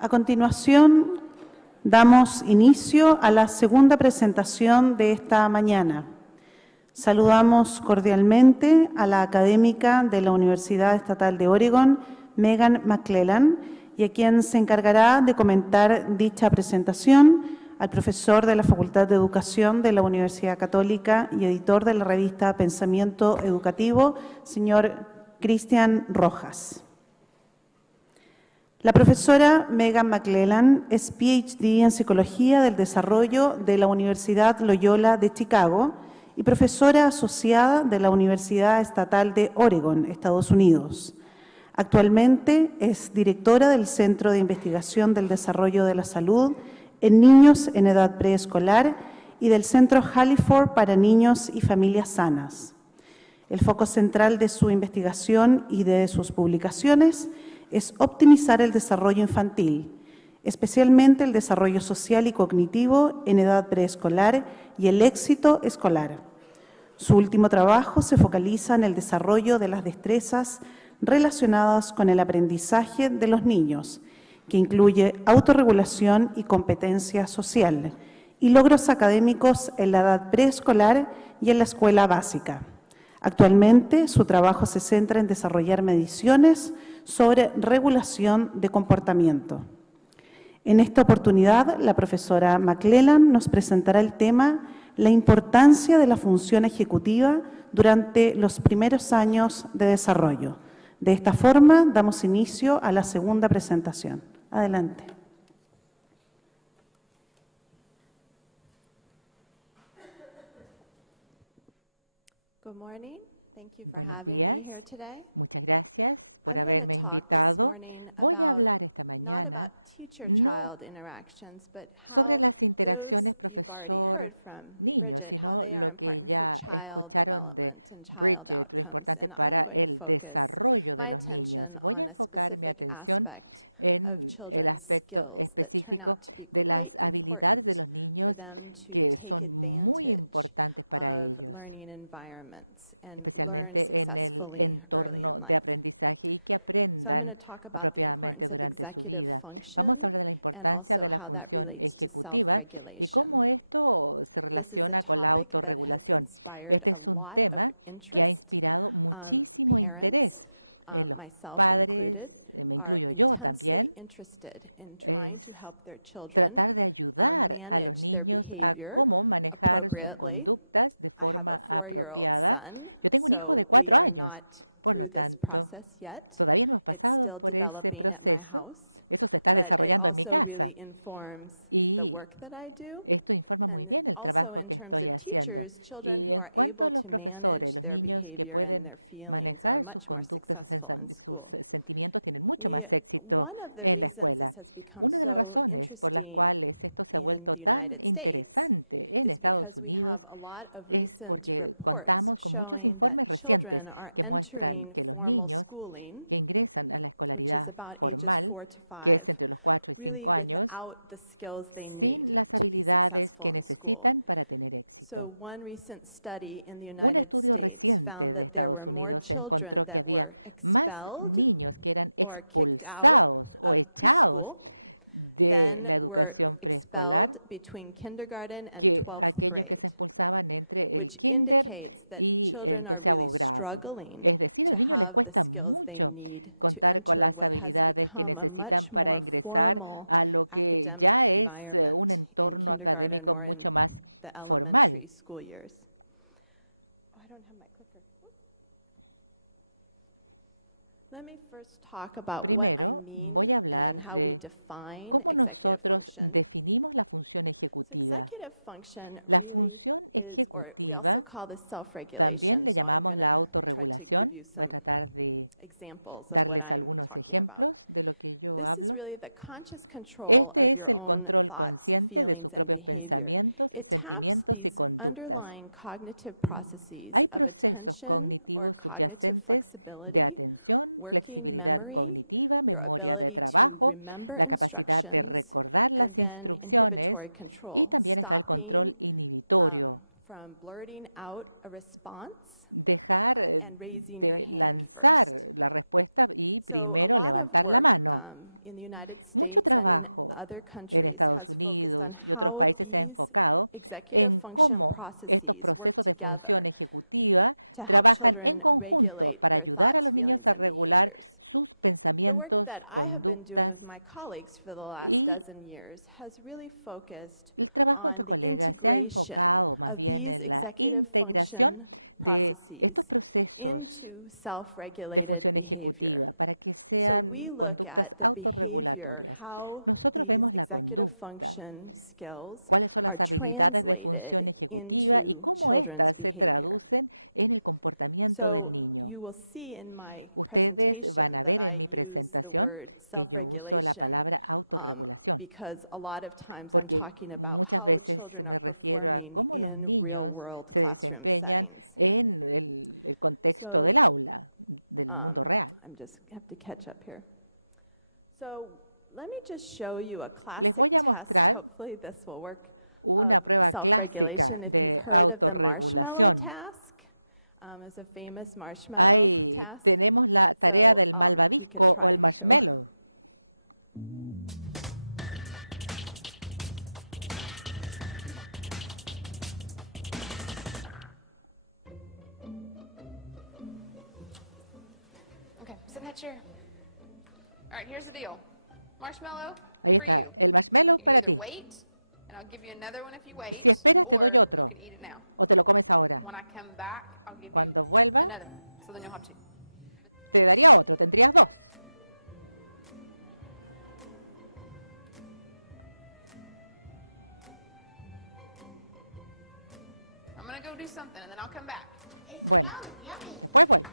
A continuación, damos inicio a la segunda presentación de esta mañana. Saludamos cordialmente a la académica de la Universidad Estatal de Oregon, McClelland, y a quien se encargará de comentar dicha presentación, al profesor de la Facultad de Educación de la Universidad Católica y editor de la revista Pensamiento Educativo, señor Cristian Rojas. La profesora McClelland es PhD en Psicología del Desarrollo de la Universidad Loyola de Chicago y profesora asociada de la Universidad Estatal de Oregon, Estados Unidos. Actualmente es directora del Centro de Investigación del Desarrollo de la Salud en Niños en Edad Preescolar y del Centro Halliford para Niños y Familias Sanas. El foco central de su investigación y de sus publicaciones es optimizar el desarrollo infantil, especialmente el desarrollo social y cognitivo en edad preescolar y el éxito escolar. Su último trabajo se focaliza en el desarrollo de las destrezas relacionadas con el aprendizaje de los niños, que incluye autorregulación y competencia social, y logros académicos en la edad preescolar y en la escuela básica. Actualmente, su trabajo se centra en desarrollar mediciones sobre regulación de comportamiento. En esta oportunidad, la profesora McClelland nos presentará el tema «La importancia de la función ejecutiva durante los primeros años de desarrollo». De esta forma, damos inicio a la segunda presentación. Adelante. Buenos días, muchas gracias por haberme invitado. Voy a hablar esta mañana no sobre las interacciones profesor-niño, sino lo que ya escucharon de Bridget, lo importante para el desarrollo de los niños. Voy a enfocar mi atención en el aspecto específico de las habilidades de los niños que son muy importantes para ellos, especialmente en el entorno de aprendizaje y que aprendan apropiadamente durante su vida. Vamos a hablar de la importancia de la función ejecutiva y cómo esto se relaciona con la autorregulación. Este es un tema que ha inspirado muchísimo interés en los padres, me incluyo yo también, es tratar de ayudar a los niños a cómo manejar sus conductas de forma apropiada. Yo tengo un hijo de 4 años, por lo tanto, todavía no hemos pasado por ese proceso. Eso se está desarrollando en mi casa. Y esto informa muy bien el trabajo que estoy haciendo. Y en cuanto a los profesores, los niños que pueden manejar sus conductas, sus sentimientos, tienen mucho más éxito en la escuela. Una de las razones por las cuales esto se ha vuelto tan interesante en Estados Unidos es porque contamos con muchos informes recientes que muestran que los niños que ingresan a la escolaridad formal, que es entre los 4 y 5 años, sin las habilidades que necesitan para tener éxito. Un estudio reciente de Estados Unidos encontró que había más niños que eran expulsados o echados de la educación preescolar que aquellos que se expulsaban entre el kinder y el 12º grado. Es decir, a los niños les cuesta mucho contar con las habilidades que necesitan para ingresar a lo que ya es un entorno académico mucho más formal. Primero, voy a hablar de cómo nosotros definimos la función ejecutiva. La función ejecutiva también le llamamos la autorregulación. Voy a tratar de darles algunos ejemplos de lo que yo hablo. Este es el control consciente de sus propios pensamientos, sentimientos y conductas. Hay procesos cognitivos subyacentes de atención, flexibilidad cognitiva, memoria de trabajo, la capacidad de recordar las instrucciones y también está el control inhibitorio. Dejar de lanzar la respuesta y primero levantar la mano. Mucho trabajo en Estados Unidos y otros países se ha enfocado en cómo estos procesos de función ejecutiva trabajan en conjunto para ayudar a los niños a regular sus pensamientos, conductas, y el trabajo de nuestros colegas se ha enfocado más bien en la integración de estos procesos de función ejecutiva para que sean conductas autorregulatorias. Nosotros vemos la conducta, cuáles son las habilidades de función ejecutiva y cómo éstas se traducen en el comportamiento del niño. Ustedes van a ver en mi presentación que yo uso la palabra autorregulación, porque muchas veces me refiero a cómo los niños se desempeñan en el contexto del aula, del mundo real. Les voy a mostrar una prueba clásica de autorregulación. Ahí tenemos la tarea del malvavisco o el marshmallow. Ahí está, el marshmallow para ti. Si esperas, te doy otro. O te lo comes ahora. Cuando vuelva, te daría otro, tendrías dos. Bueno, después vuelvo.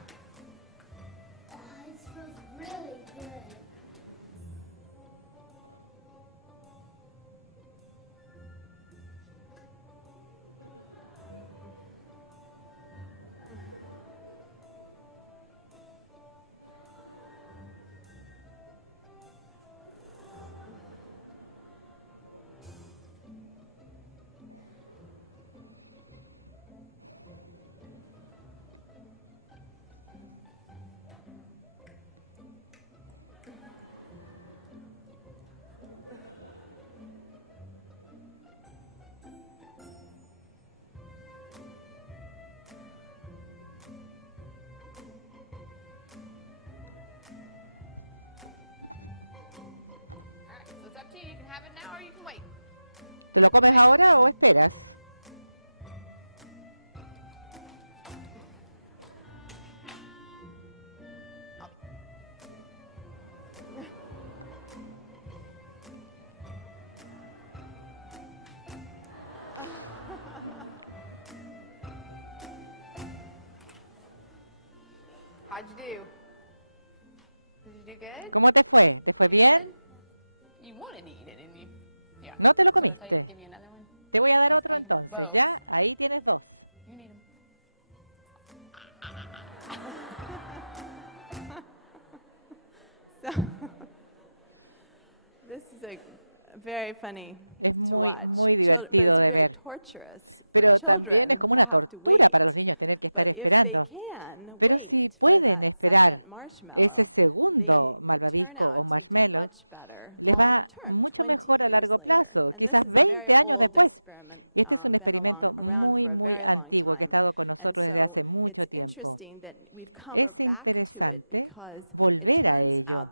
¿Te lo comes ahora o esperas? ¿Cómo te fue? ¿Te fue bien? ¿No te lo comiste? Te voy a dar otro entonces, ¿ya? Ahí tienes dos. Es muy divertido de ver. Pero también es como una tortura para los niños tener que estar esperando. Pero si pueden esperar ese segundo malvavisco o marshmallow, les va mucho mejor a largo plazo, quizás 20 años después. Y este es un experimento muy antiguo que ha estado con nosotros desde hace mucho tiempo. Es interesante volver a ello,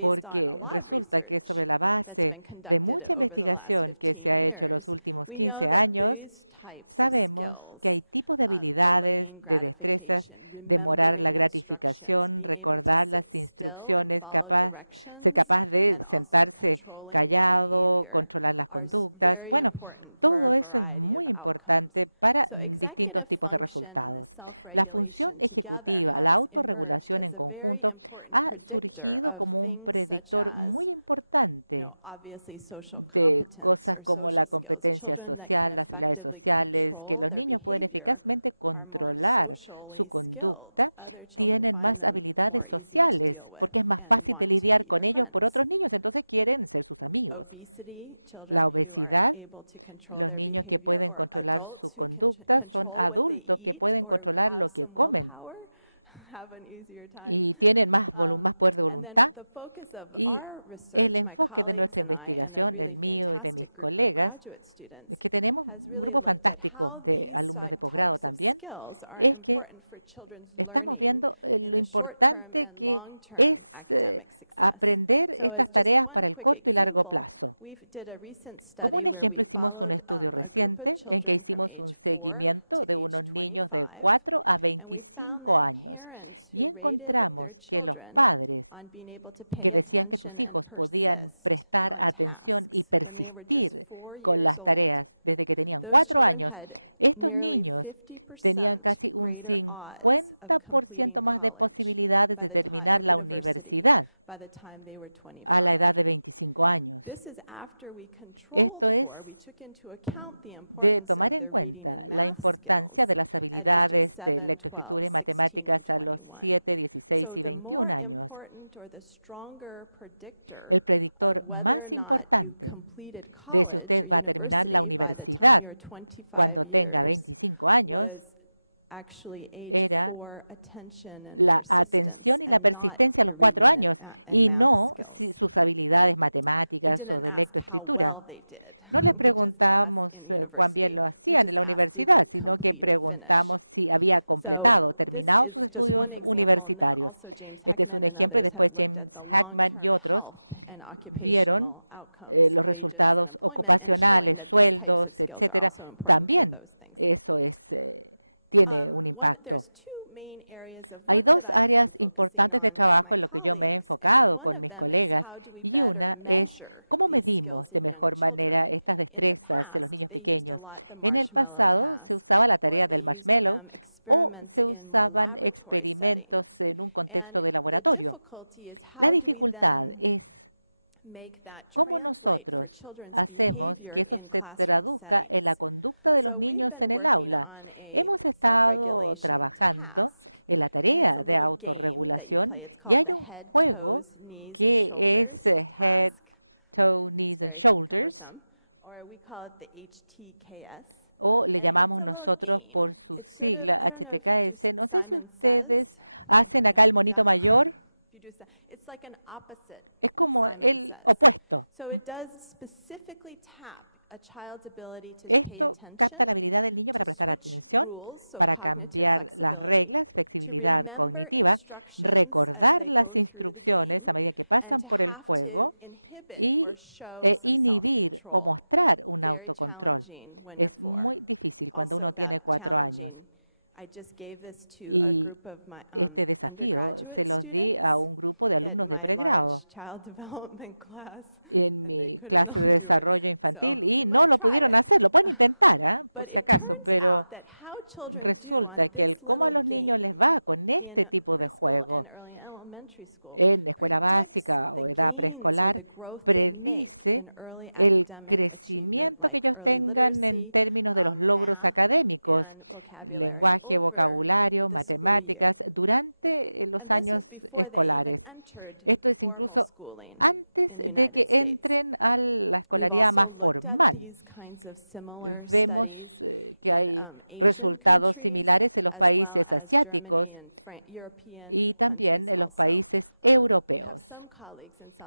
porque resulta que sobre la base de mucha investigación que se ha hecho en los últimos 15 años, sabemos que hay tipos de habilidades, de destrezas, demorar la gratificación, recordar las instrucciones, ser capaz de sentarse callado, controlar las conductas. Bueno, todo eso es muy importante para distintos tipos de resultados. La función ejecutiva, la autorregulación en conjunto, ha surgido como un predictor muy importante de cosas como la competencia social, las habilidades sociales, que los niños pueden eficazmente controlar su conducta, tienen más habilidades sociales, porque es más fácil de lidiar con ellos por otros niños, entonces quieren ser sus amigos. La obesidad, los niños que pueden controlar su conducta son adultos que pueden controlar lo que comen y tienen más poder de voluntad. Y El enfoque de nuestra investigación, el mío y de mis colegas, es que tenemos un grupo fantástico de alumnos de posgrado también, es que estamos viendo lo importante que es aprender estas tareas para el corto y largo plazo. Como un ejemplo, hicimos un estudio reciente en que hicimos un seguimiento de unos niños de 4 a 25 años y encontramos que los padres que decían que sus hijos podían prestar atención y persistir con las tareas desde que tenían 4 años, estos niños tenían casi un 50% más de posibilidades de terminar la universidad a la edad de 25 años. Esto es de tomar en cuenta la importancia de las habilidades de lectoescritura y matemáticas a los 7, 16 y 21 años. El predictor más importante de si usted va a terminar la universidad cuando tenga 25 años era la atención y la persistencia a los 4 años y no sus habilidades matemáticas o de lectoescritura. No les preguntamos cuán bien lo hacían en la universidad, sino que preguntamos si había completado, terminado sus estudios universitarios. Este es un ejemplo y después James Hackman y otros vieron los resultados ocupacionales, sueldos, etcétera. También eso tiene un impacto. Hay dos áreas importantes de trabajo en lo que yo me he enfocado con mis colegas y una es cómo medimos de mejor manera estas destrezas en los niños pequeños. En el pasado se usaba la tarea del marshmallow o se usaban experimentos en un contexto de laboratorio. La dificultad es cómo nosotros hacemos que eso se traduzca en la conducta de los niños en el aula. Hemos estado trabajando en la tarea de autorregulación y hay un juego que es Head, Toe, Knees and Shoulders, o le llamamos nosotros por su sigla HTKS. No sé si ustedes hacen acá el monito mayor. Es como el opuesto. Esto capta la habilidad del niño para prestar atención, para cambiar las reglas, flexibilidad cognitiva, recordar las instrucciones a medida que pasan por el juego y inhibir o mostrar un autocontrol. Es muy difícil cuando uno tiene 4 años. Y este desafío se los di a un grupo de alumnos de pregrado en mi clase de desarrollo infantil y no lo pudieron hacer. Lo pueden intentar, por si acaso, pero resulta que el cómo a los niños les va con este tipo de juego en escuela básica o edad preescolar predice el crecimiento que ellos tengan en términos de los logros académicos, lenguaje, vocabulario, matemáticas, durante los años escolares. Esto es incluso antes de que entren a la escolaridad más formal. Vemos que hay resultados similares en los países asiáticos y también en los países europeos.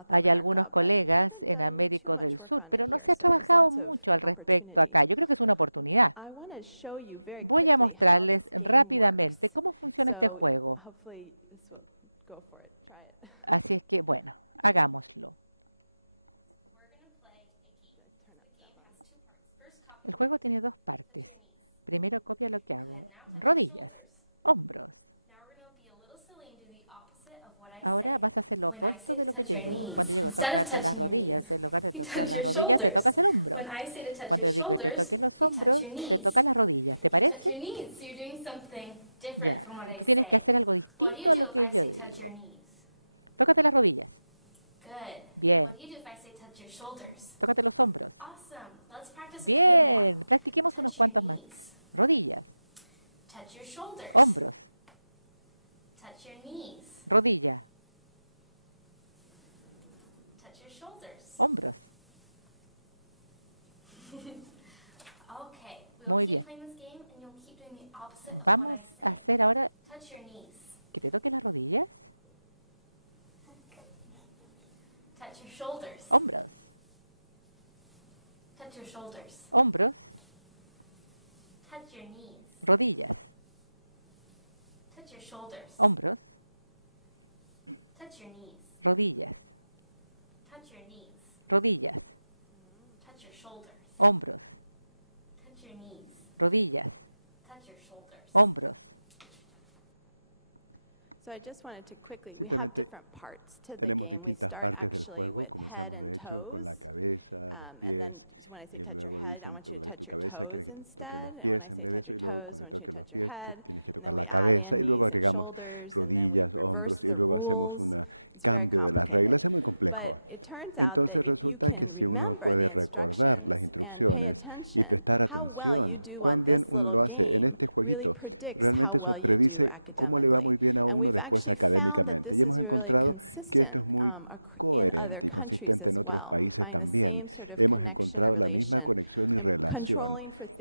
Hay algunos colegas en América del Sur, pero no se ha trabajado mucho al respecto acá. Yo creo que es una oportunidad. Voy a mostrarles rápidamente cómo funciona este juego. Así es que, bueno, hagámoslo. El juego tiene dos partes. Primero copia lo que hago. Rodillas, hombros. Ahora vas a hacer lo opuesto de lo que yo digo. Cuando llego, tócate las rodillas. En lugar de tocar las rodillas, te tocas el hombro. Cuando yo digo que te toques los hombros, te tocas las rodillas. ¿Te parece? Ya. Tú tienes que hacer algo distinto a lo que yo digo. Tócate las rodillas. Bien. Tócate los hombros. Bien. Practiquemos unos cuantos más. Rodillas. Hombros. Rodilla. Hombros. Muy bien. Vamos a hacer ahora que te toques las rodillas. Hombros. Touch your shoulders. Hombros. Touch your knees. Rodillas. Touch your shoulders. Hombros. Touch your knees. Rodillas. Touch your knees. Rodillas. Touch your shoulders. Hombros. Touch your knees. Rodillas. Touch your shoulders. Hombros. Simplemente tenemos distintas partes del juego. Comenzamos de hecho con la cabeza, los pies, y luego dicen toca tu cabeza, quieres que te toque los pies en vez de eso, y luego cuando toques los pies tienes que tocar la cabeza, y luego agregamos rodillas, hombros, y luego hacemos un cambio de las reglas. Es muy complejo. Entonces resulta que si uno puede recordar las instrucciones y prestar atención, cuán bien uno lo hace en este jueguito, realmente eso predice cómo le va muy bien a uno después académicamente. Y hemos encontrado que esto es muy coherente y consistente en otros países también. Hemos encontrado la misma conexión y relación.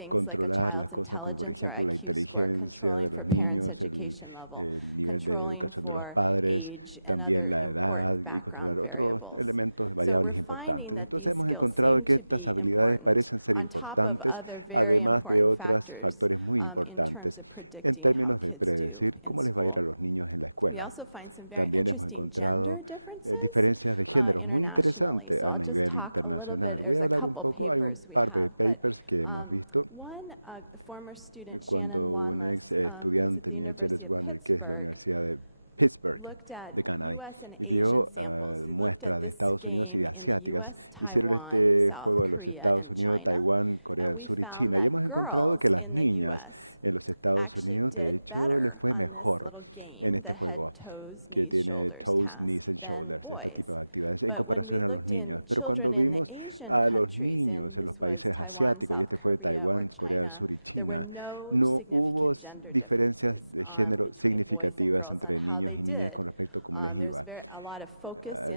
Controlar las cosas como por ejemplo la inteligencia de los niños, el nivel de educación de los padres, también la edad y controlar otros elementos variables importantes. Entonces hemos encontrado que estas habilidades parecen ser importantes, además de otros factores muy importantes en términos de predecir cómo les va a ir a los niños en la escuela. También hemos encontrado diferencias de géneros muy interesantes a nivel internacional. Voy a hablar un poco, hay un par de papers que hemos visto. Cuando un ex estudiante, Michael Warner, que es la Universidad de Pittsburgh, de Canadá, y vio muestras de Estados Unidos y de asiáticas. Hicieron este juego de los Estados Unidos, Taiwán, Corea del Sur y China, y hemos encontrado que las niñas en los Estados Unidos, de hecho, les fue mejor en este juego, que tiene toes, knees and shoulders, este tipo de actividades, en comparación a los niños. Pero cuando vimos a los niños en los países asiáticos, y este fue de Taiwán, Corea del Sur y China, no hubo diferencias de género significativas entre niños y niñas con respecto a cómo les iba.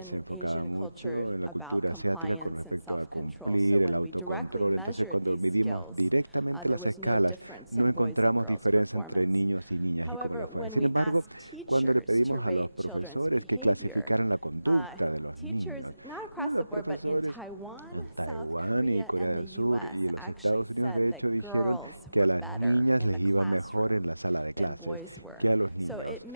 Se enfocaba mucho en la cultura asiática con respecto a cumplir el autocontrol. Entonces, cuando midimos directamente las escalas, no encontramos diferencia entre niños y niñas y cómo les fue. Sin embargo, cuando le pedimos a los profesores que clasificaran la conducta de los niños, los profesores en Taiwán y Corea del Sur y en los Estados Unidos, de hecho, dijeron que a las niñas les iba mejor en la sala de clases que a los niños.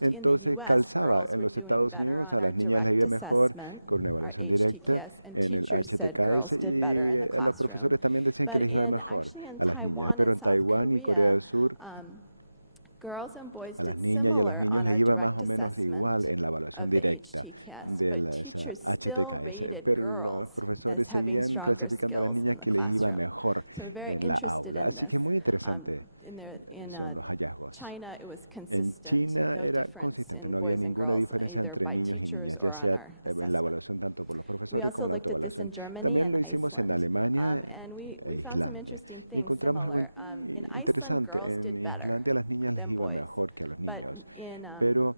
Entonces, calzaba en los Estados Unidos, a las niñas les iba mejor con una evaluación directa en el HTKS, y a los profesores también decían que les iba mejor a las niñas, pero en Taiwán y Corea del Sur, a las niñas y a los niños les iba más o menos igual en la evaluación directa de las HTKS, pero los profesores seguían clasificando a las niñas que les iba mejor en la aula. Así que muy interesante son los hallazgos. En China era consistente, no había ninguna diferencia entre niños y niñas, ya sea en la evaluación tanto por los profesores como en la autoevaluación. También lo hicimos en Alemania e Islandia. Y encontramos algo interesante. En Islandia a las niñas les iba mejor que a los niños, pero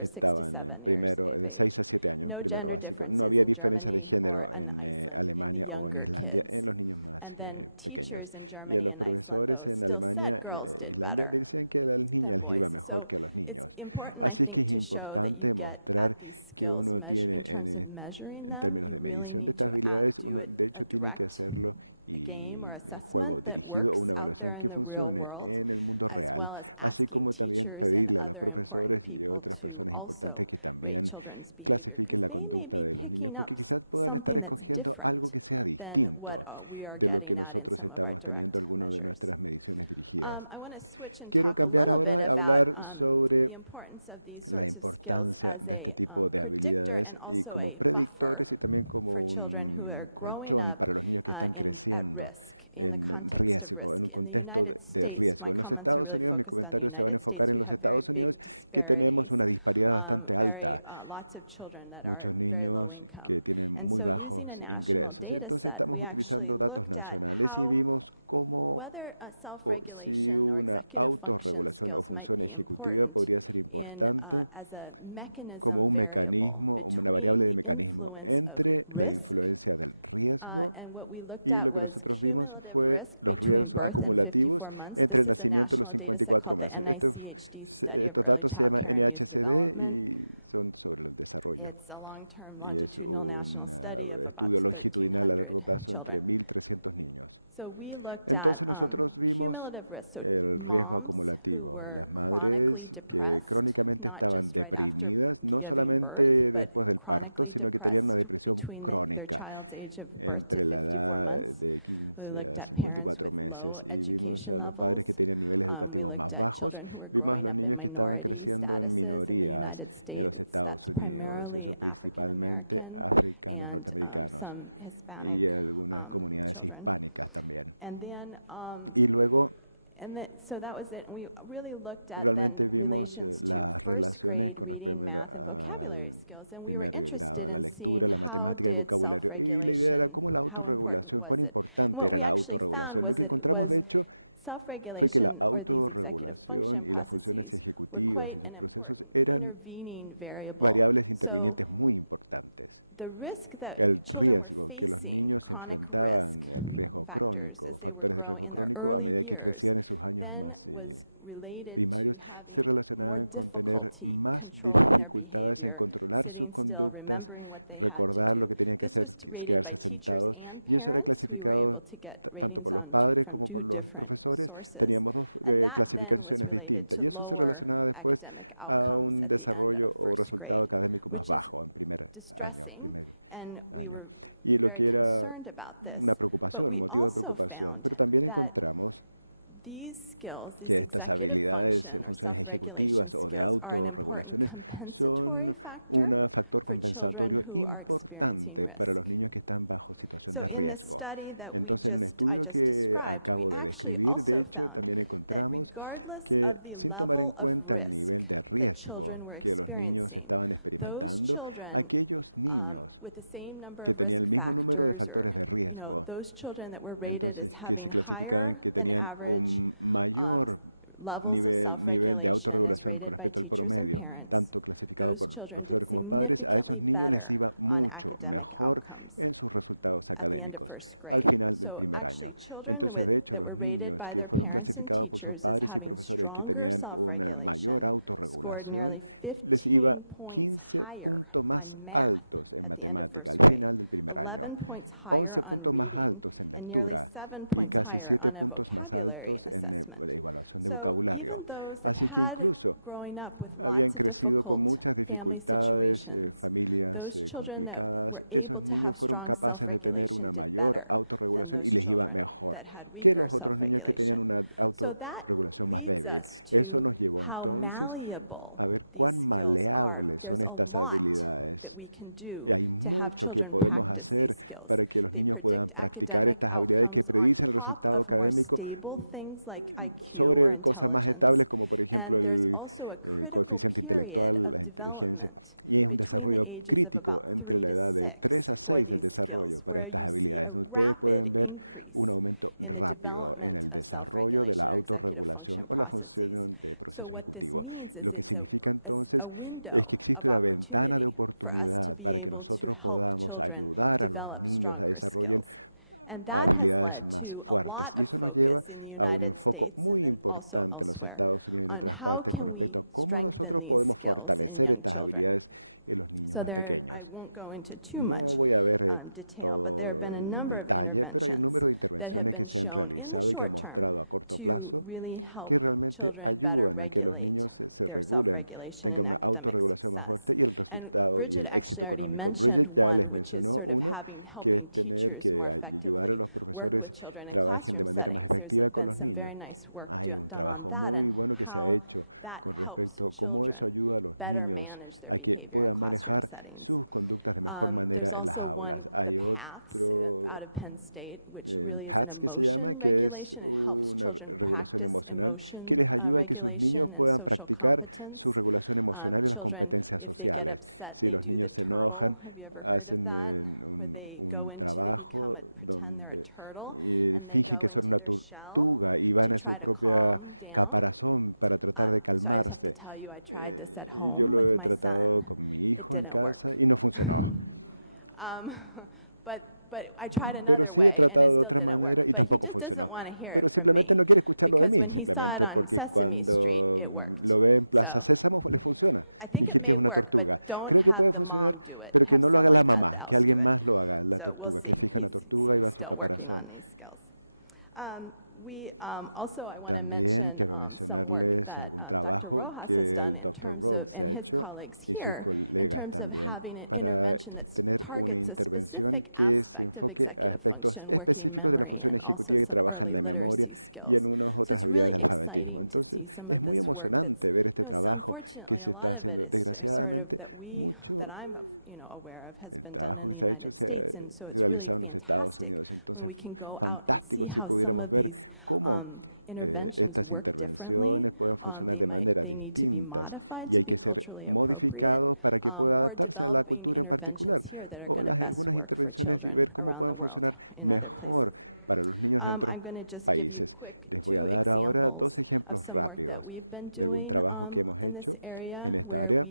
estaban en primero, de 6 a 7 años, en primero básico. No había diferencia de género en Alemania o en Islandia en los niños más pequeños. Y a los profesores en Alemania e Islandia decían que a las niñas les iba mejor que a los niños. Así que es importante mostrar que uno tiene en términos de medición de estas habilidades, uno de hecho tiene que hacerlo y un juego dirigido o una evaluación que funcione en el mundo real, así como también pedirle a los profesores y a otras personas importantes que también clasifiquen la conducta de los niños, porque quizás puedan estar escogiendo algo que sea distinto de lo que nosotros estamos teniendo algunas de nuestras mediciones dirigidas. Quiero cambiar ahora a hablar sobre la importancia de este tipo de habilidades y como predictores y también como un colchón para los niños que están creciendo en riesgo, en un contexto de riesgo. En los Estados Unidos, mis comentarios se van a enfocar en los Estados Unidos, que tenemos una disparidad bastante alta. Muchos niños que tienen muy bajos ingresos. Entonces estamos utilizando datos nacionales y vimos cómo o si una autorregulación o función ejecutiva podría ser importante como un mecanismo, una variable de mecanismo entre la influencia del riesgo Y lo que nosotros vimos fue los riesgos acumulativos entre el nacimiento y los 54 meses. Estos datos se llaman NHCD y son sobre el desarrollo. Y es un estudio longitudinal a largo plazo entre 1.300 niños. Entonces nosotros vimos el riesgo acumulativo. Las madres que crónicamente estaban deprimidas, no solamente después del parto, sino que tenían una depresión crónica entre la edad de 15 a 54 meses. Y vimos a los padres que tenían niveles educativos más bajos. Vimos a los niños que estaban creciendo en minorías en los Estados Unidos, eso principalmente africanos, norteamericanos y algunas comunidades hispánicas también. Y luego realmente vimos las relaciones con respecto al primer grado, la lectura, la matemática y vocabulario. Y la idea era cómo la autorregulación, cuán importante era la autorregulación. Lo que encontramos, de hecho, fue que la autorregulación y las funciones ejecutivas y sus procesos eran variables intervinientes muy importantes. El riesgo que los niños enfrentaban, el riesgo crónico, factores de riesgo crónico, a medida que crecían en sus años más primarios, se relacionaban con tener más dificultades en controlar sus conductas, recordar lo que tenían que hacer, quedarse sentados, y eso era clasificado tanto por los padres como por los profesores. Teníamos dos clasificaciones distintas, y eso se relacionaba después a un desarrollo o resultado académico más bajo en primer año. Y lo que era una preocupación, un motivo de preocupación. Pero también encontramos que estas habilidades, funciones ejecutivas o de autorregulaciones son un factor compensatorio importante para los niños que están bajo situación de riesgo. Entonces, en un estudio que acabo de describir, de hecho, también encontramos que sin tomar en cuenta el nivel de riesgo que los niños estaban experimentando, aquellos niños que tenían el mismo número de factores de riesgo, entonces que se clasificaban que tenían un mayor nivel de autorregulación con respecto al promedio, tanto clasificado por profesores como padres, a esos niños les iba mucho mejor en sus resultados académicos al final del primer año. Entonces, de hecho, los niños que fueron clasificados por sus padres y profesores que tenían una mayor autorregulación, les iba 15 puntos más altos en matemática al final del primer año, 11 puntos más altos en lectura y casi 7 puntos más altos en evaluación de vocabulario. Así que incluso habían crecido con muchas dificultades, familias complicadas. Esos niños fueron capaces de tener una mayor autorregulación y les iba mejor que los otros niños que tenían una autorregulación más débil. Eso nos llevó entonces a ver cuán maleables son estas habilidades. Y hay mucho que podemos hacer para que los niños puedan practicar estas habilidades que predicen el resultado académico sobre cosas más estables como por ejemplo el coeficiente intelectual, la inteligencia, y es un desarrollo crítico entre la edad de 3 a 6 del desarrollo para estas habilidades. Ustedes pueden ver un aumento rápido en el desarrollo de la autorregulación o la función de proceso ejecutivo. Lo que significa entonces es que existe una ventana de oportunidad para que nosotros podamos ayudar a los niños a desarrollar habilidades más fuertes. Y eso nos lleva a un enfoque muy importante en los Estados Unidos y en otras partes con respecto a cómo nosotros podemos fortalecer estas habilidades en los niños más pequeños. No voy a ver todo en detalle, pero hay un número de intervenciones que se han realizado y que han mostrado a corto plazo que realmente ayudan a que los niños se regulen, tengan una autorregulación más fuerte y el resultado y el éxito económico. Bridget ya les mencionó uno, que es tener que ayudar a los profesores trabajen de manera más efectiva con los niños. Hay un trabajo muy bueno que se ha hecho con respecto a cómo eso ayuda a los niños a que puedan manejar sus conductas de mejor manera en las aulas. Hay otro PATS que se llama, que es una regulación emocional que les ayuda a que sus niños puedan practicar su regulación emocional y las competencias sociales. Si los niños se enojan, hacen un trabajo donde fingen que son una tortuga y van a su propia caparazón para tratar de calmarse. Y yo lo he tratado con mi hijo en casa y no funcionó. Pero sí he tratado de otra manera y tampoco funcionó. Pero simplemente no quiere escucharlo de mí, simplemente porque cuando lo ve en Plaza Sésamo le funciona. Fingir que es una tortuga. Creo que puede funcionar, pero que no lo haga la mamá, que alguien más lo haga, la tortuga, que fija una tortuga y va a su caparazón. También quiero mencionarles algún trabajo que el Dr. Rhodes ha hecho y sus colegas también para tener una intervención que se enfoque a aspectos específicos de la función ejecutiva que trabaja en la memoria y en unas otras habilidades de alfabetismo. Entonces, es muy emocionante ver este trabajo que se está haciendo. Desgraciadamente, mucho el trabajo que se ha hecho se ha realizado en los Estados Unidos. Entonces, fantástico si pudiéramos ver cómo estas intervenciones pueden funcionar de manera distintas y hay que ser modificados para que pueda adaptarse a la cultura en particular. O algunas intervenciones y ver cómo pueden funcionar mejor para los niños de otros países. Les voy a dar ahora dos ejemplos rápidos de algún trabajo que hemos hecho en esta área,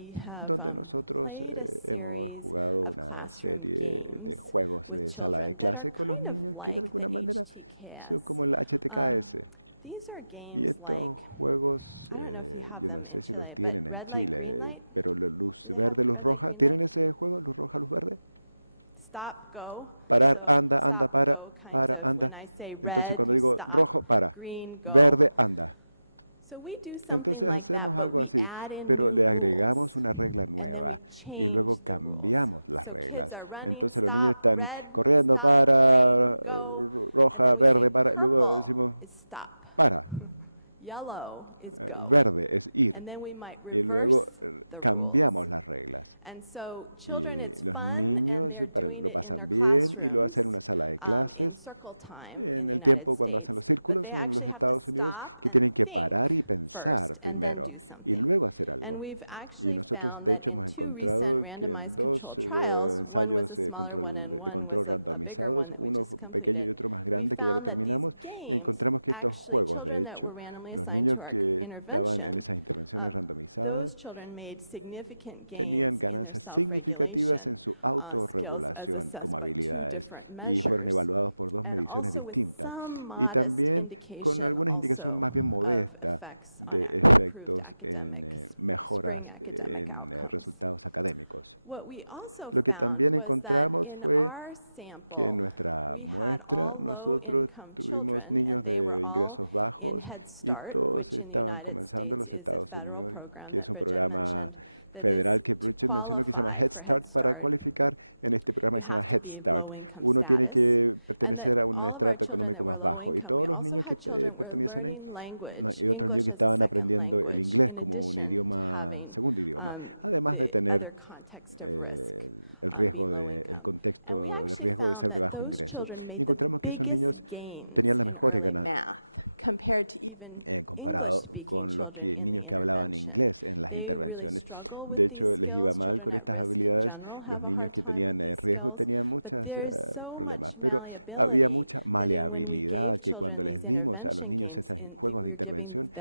donde nosotros hemos jugado una serie de juegos de sala de clase con los niños que de alguna manera son como el HTKS. Y estos juegos, yo no sé si los tienen en Chile, pero la luz verde, luz roja, ¿tienen ese juego? Luz roja, luz verde. Parar, anda, anda, para, anda. Entonces cuando digo rojo, para, verde, anda. Entonces hacemos algo así, pero le agregamos una regla nueva y luego cambiamos las reglas. Entonces los niños están corriendo para, roja, verde, para, y luego decimos para. Verde es ir y luego cambiamos las reglas y los niños lo pasan bien y lo hacen en una sala de clases en el tiempo cuando hacen los círculos en los Estados Unidos, que tienen que parar y pensar primero y luego hacer algo. Y nosotros de hecho hemos encontrado que en dos ensayos de control randomizados, uno pequeño y otro más grande, que ya lo terminamos, encontramos que estos juegos, de hecho, los niños que estaban en esas intervenciones randomizadas tenían ganancias significativas en su autorregulación como habilidades y fueron evaluados por dos mediciones distintas y también con alguna indicación más bien modesta de efectos en mejoras en resultados académicos. Lo que también encontramos fue que en nuestra muestra nosotros tuvimos niños de ingresos bajos y todos estaban comenzando en los Estados Unidos, que es un programa federal que Bridget mencionó que se llama Head Start. Para cualificar en este programa que se llama Head Start, uno tiene que pertenecer a un estrato económico más bajo y todos los niños que pertenecen ahí y otros niños que estaban aprendiendo el inglés como un idioma, segundo idioma, además de tener el contexto de riesgo de ser de bajo ingreso. Y encontramos que esos niños tenían las mejores ganancias comparado con los niños que hablaban inglés en las intervenciones. De hecho, les iba mal con estas habilidades. Los niños que tenían riesgo tenían muchos problemas, pero había mucha maleabilidad que cuando les dimos a los niños esos juegos de intervención,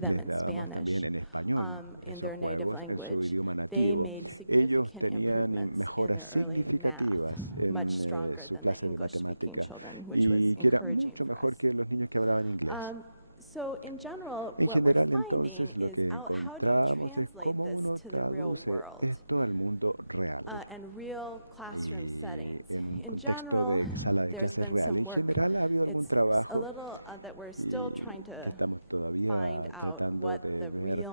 les dábamos también en español esos juegos en su idioma nativo. Ellos tenían mejoras significativas en su clase de matemática y que era mucho mejor que los niños que hablaban inglés. En general, entonces, lo que encontramos es cómo uno traduce esto al mundo real y en un contexto de sala de clases real. En general, ha habido algún trabajo y que estamos todavía tratando de ver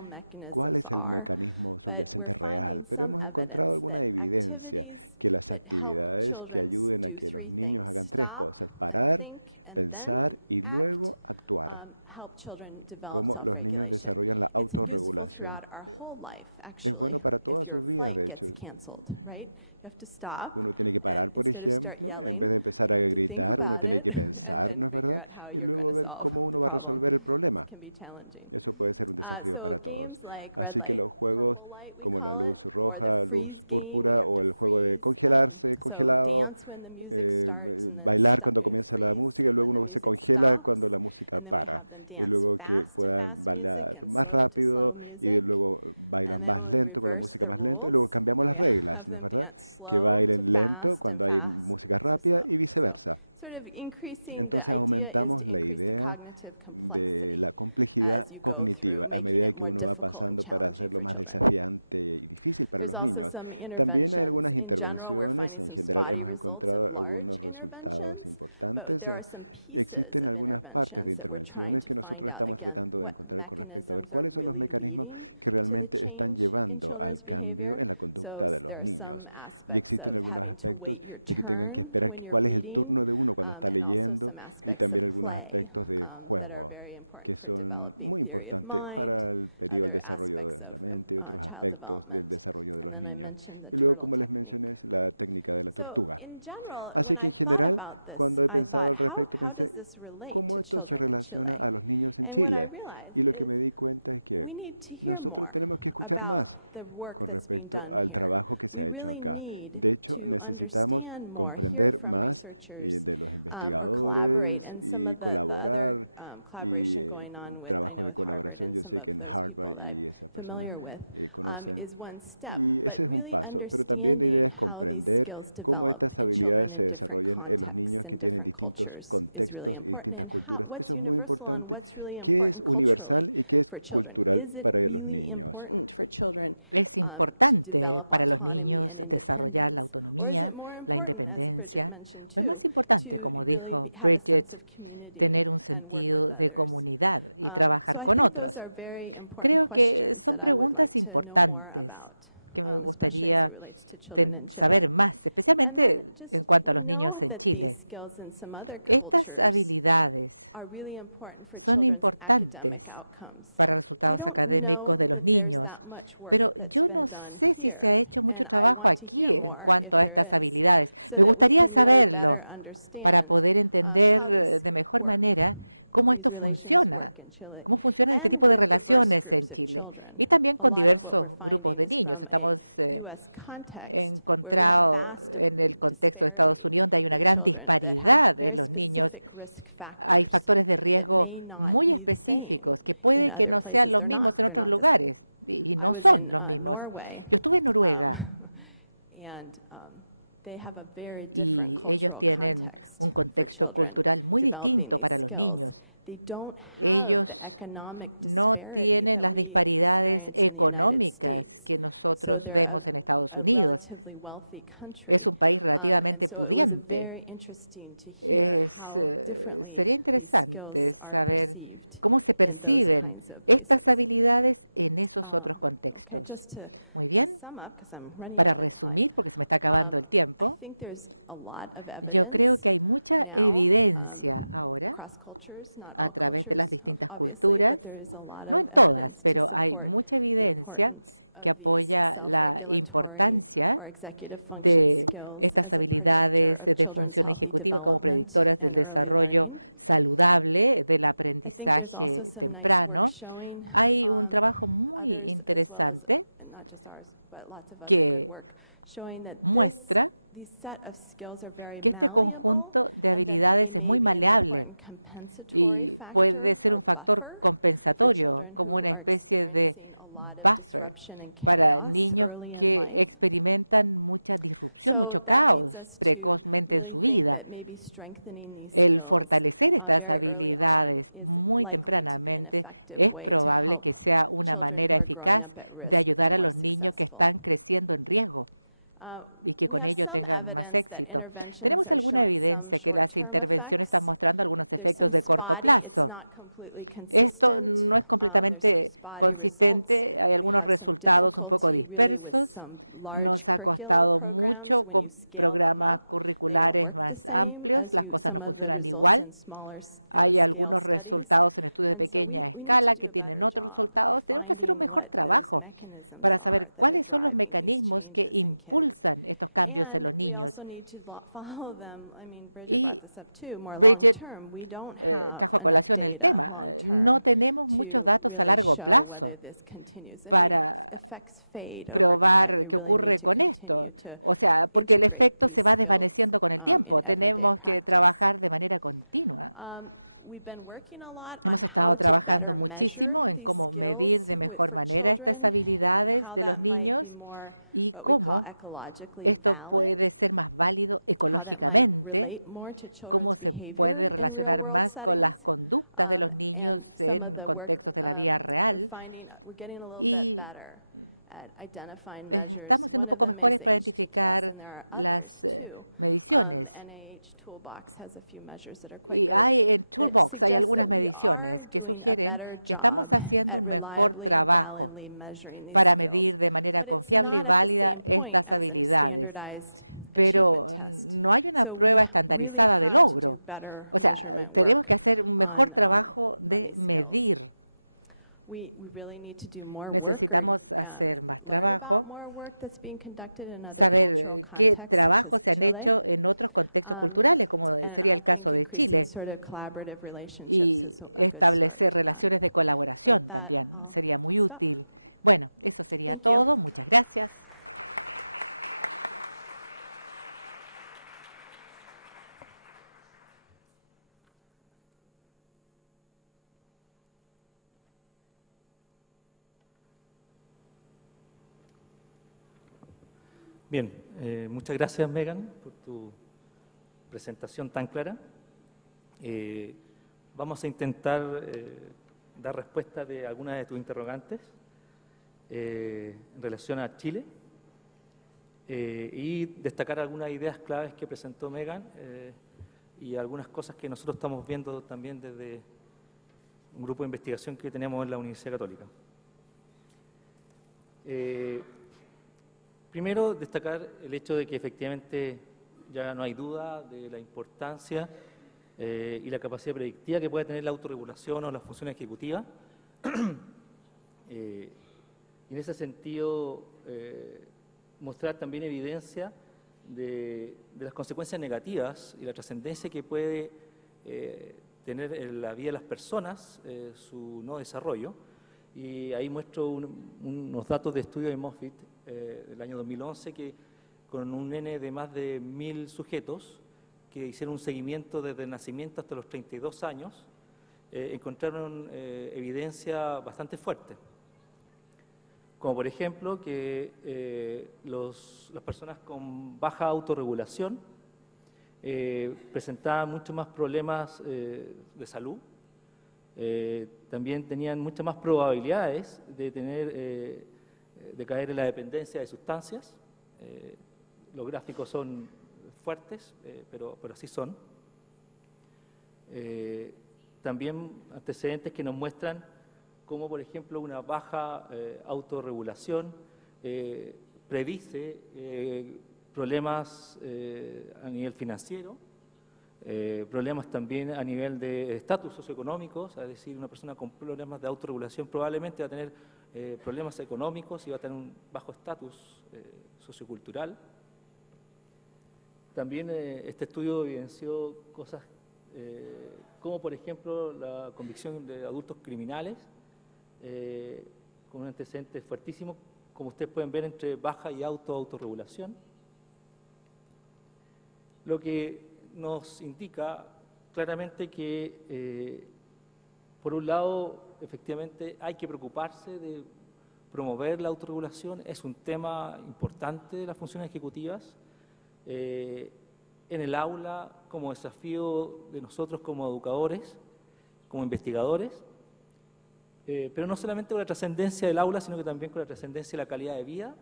cuál es el mecanismo subyacente real, pero hemos encontrado alguna evidencia que las actividades que ayuden a que los niños hagan tres cosas: parar, pensar y luego actuar. Cómo los niños desarrollan la autorregulación. Es bueno para todas sus vidas, de hecho. Uno tiene que parar, por ejemplo, en vez de empezar a gritar, uno tiene que pensar, ¿no es verdad? Y luego ver cómo uno va a resolver el problema. Eso puede ser un desafío para todos. Así que los juegos como la luz roja, luz púrpura o el juego de congelarse, congelado, bailar cuando comienza la música y luego uno se congela cuando la música para y luego que puedan bailar más rápido y luego bailan más lento con la música más lenta y luego cambiamos las reglas, ¿no es verdad? Que bailen lento cuando hay música rápida y viceversa. Entonces aumentamos la idea de la complejidad cognitiva a medida que uno va pasando para hacerlo más desafiante y difícil para los niños. También hay algunas intervenciones, en general hemos encontrado algunos resultados importantes. Existen algunas partes de intervenciones que nosotros estamos tratando de encontrar con respecto a ver cuáles son los mecanismos que realmente están llevando al cambio en la conducta de los niños. Y existen algunos aspectos de que tengan que esperar cuál es el turno de uno cuando está leyendo y también algunos aspectos de juego que son muy importantes para el periodo del desarrollo de la mente y otros aspectos del desarrollo de los niños. Y luego, como les mencioné, es la técnica de la tortuga. Así que en general, cuando he pensado al respecto, pensé, ¿cómo esto se relaciona a los niños en Chile? Y lo que me di cuenta es que nosotros tenemos que escuchar más con respecto al trabajo que se ha hecho acá. De hecho, necesitamos comprender más de los investigadores y colaborar y trabajo de colaboración. Yo sé que en Harvard y esas personas conocen. Y ese es un paso, pero también la idea es comprender cómo estas habilidades se desarrollan en los niños que tienen distintos contextos y distintas culturas. Eso es muy importante. ¿Qué es universal y qué es cultural para los niños? Es importante para los niños desarrollar la autonomía, la independencia. O es más importante, como dijo Bridget, tener un sentido de comunidad y trabajar con otros. Creo que son preguntas importantes que me gustaría saber más, especialmente en cuanto a los niños en Chile. Estas habilidades son importantes para resultados académicos de los niños, pero yo no sé si se ha hecho mucho trabajo aquí en cuanto a estas habilidades. Me gustaría saberlo para poder entender de mejor manera cómo esto funciona, cómo funcionan este tipo de relaciones en Chile y también con diversos grupos de niños. Estamos encontrados en el contexto de Estados Unidos, donde hay una gran disparidad en los niños. Hay factores de riesgo muy específicos que puede que no sean los mismos en otros lugares y no son los mismos. Yo estuve en Noruega y ellos tienen un contexto cultural muy distinto para los niños. Ellos no tienen las disparidades económicas que nosotros vemos en Estados Unidos. Es un país relativamente pudiente. Sería interesante saber cómo se perciben estas habilidades en esos otros contextos. Muy bien, para resumir, porque se me está acabando el tiempo, yo creo que hay mucha evidencia ahora a través de las distintas culturas, no en todas, pero hay mucha evidencia que apoya la importancia de estas habilidades de función ejecutiva como predictoras del desarrollo saludable, del aprendizaje temprano. Hay un trabajo muy interesante que muestra que este conjunto de habilidades es muy maleable y puede ser un factor compensatorio, como una especie de buffer para niños que experimentan mucha disrupción, mucho caos precozmente en su vida. El fortalecer estas habilidades muy tempranamente es probable que sea una manera eficaz de ayudar a los niños que están creciendo en riesgo y que con ello tengan más éxito. Tenemos alguna evidencia que las intervenciones están mostrando algunos efectos de corto plazo. Esto no es completamente consistente, hay algunos resultados un poco dispersos. Nos ha costado mucho con programas curriculares más amplios, las cosas no funcionan igual. Hay algunos resultados en estudios de pequeña escala que tienen otros resultados. Tenemos que hacer un mejor trabajo para saber cuáles son los mecanismos que impulsan estos cambios en los niños. Y Bridget trajo a colación el tema. No tenemos muchos datos a largo plazo para probar qué ocurre con esto. O sea, porque el efecto se va desvaneciendo con el tiempo. Tenemos que trabajar de manera continua. Hemos estado trabajando muchísimo en cómo medir de mejor manera estas habilidades de los niños y cómo esto puede ser más válido ecológicamente, cómo se puede relacionar más con las conductas de los niños en contextos de la vida real. Y estamos siendo un poco mejores para identificar las mediciones. Y en Toolbox hay algunas mediciones que sugieren que estamos haciendo un mejor trabajo para medir de manera confiable y válida estas habilidades. Pero no hay una prueba estandarizada de logro. O sea, tenemos que hacer un mejor trabajo de medir. Necesitamos hacer más trabajo, saber qué trabajos se han hecho en otros contextos culturales, como sería el caso de Chile, y establecer relaciones de colaboración también sería muy útil. Bueno, eso sería todo. Muchas gracias. Bien, muchas gracias, Megan, por tu presentación tan clara. Vamos a intentar dar respuesta de algunas de tus interrogantes en relación a Chile y destacar algunas ideas claves que presentó Megan y algunas cosas que nosotros estamos viendo también desde un grupo de investigación que tenemos en la Universidad Católica. Primero, destacar el hecho de que efectivamente ya no hay duda de la importancia y la capacidad predictiva que puede tener la autorregulación o la función ejecutiva. Y en ese sentido, mostrar también evidencia de las consecuencias negativas y la trascendencia que puede tener en la vida de las personas su no desarrollo. Y ahí muestro unos datos de estudio de Moffitt del año 2011 que con un N de más de 1000 sujetos que hicieron un seguimiento desde el nacimiento hasta los 32 años, encontraron evidencia bastante fuerte. Como por ejemplo que las personas con baja autorregulación presentaban mucho más problemas de salud, también tenían muchas más probabilidades de caer en la dependencia de sustancias. Los gráficos son fuertes, pero así son. También antecedentes que nos muestran cómo, por ejemplo, una baja autorregulación predice problemas a nivel financiero, problemas también a nivel de estatus socioeconómico, es decir, una persona con problemas de autorregulación probablemente va a tener problemas económicos y va a tener un bajo estatus sociocultural. También este estudio evidenció cosas como, por ejemplo, la convicción de adultos criminales, con un antecedente fuertísimo, como ustedes pueden ver, entre baja y autorregulación, lo que nos indica claramente que, por un lado, efectivamente hay que preocuparse de promover la autorregulación, es un tema importante de las funciones ejecutivas, en el aula como desafío de nosotros como educadores, como investigadores, pero no solamente con la trascendencia del aula, sino que también con la trascendencia de la calidad de vida